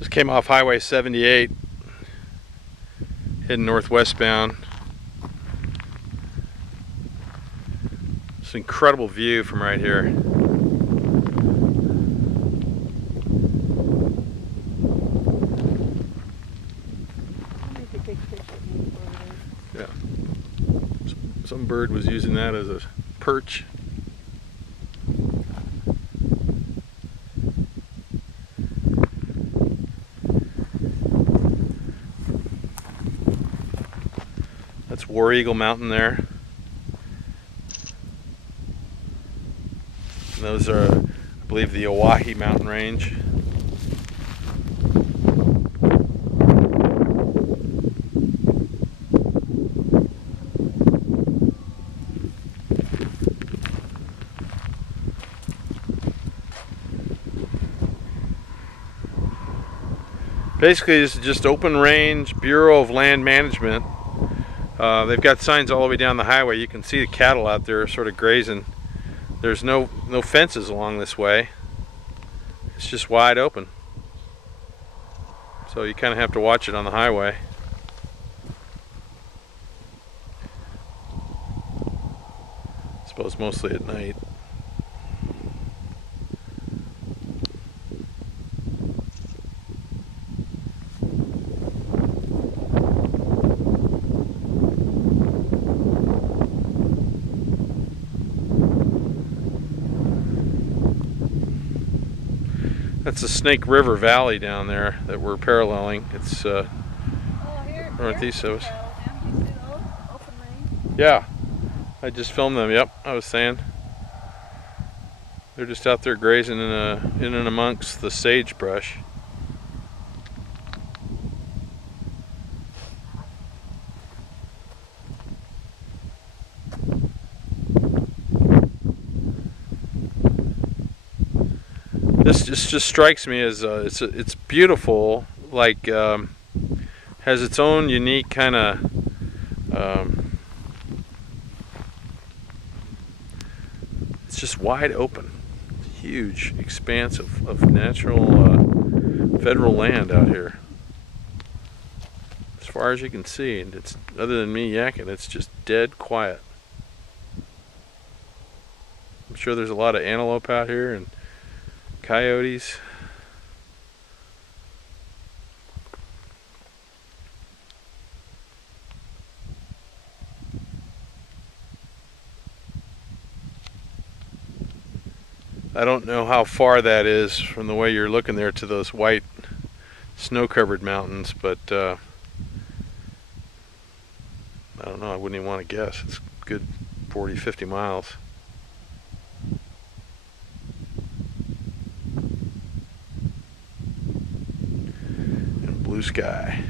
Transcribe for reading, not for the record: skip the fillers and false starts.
Just came off Highway 78, heading northwestbound. It's an incredible view from right here. Yeah. Some bird was using that as a perch. That's War Eagle Mountain there. And those are, I believe, the Owyhee mountain range. Basically, this is just open range, Bureau of Land Management. They've got signs all the way down the highway. You can see the cattle out there sort of grazing. There's no fences along this way. It's just wide open. So you kind of have to watch it on the highway. I suppose mostly at night. That's the Snake River Valley down there that we're paralleling. It's northeast of us. Yeah, I just filmed them. Yep, I was saying. They're just out there grazing in and amongst the sagebrush. This just strikes me as it's beautiful, like has its own unique kind of it's just wide open, huge expanse of natural federal land out here as far as you can see, and it's, other than me yakking, it's just dead quiet. I'm sure there's a lot of antelope out here and coyotes. I don't know how far that is from the way you're looking there to those white snow-covered mountains, but I don't know, I wouldn't even want to guess. It's a good 40-50 miles. Blue sky.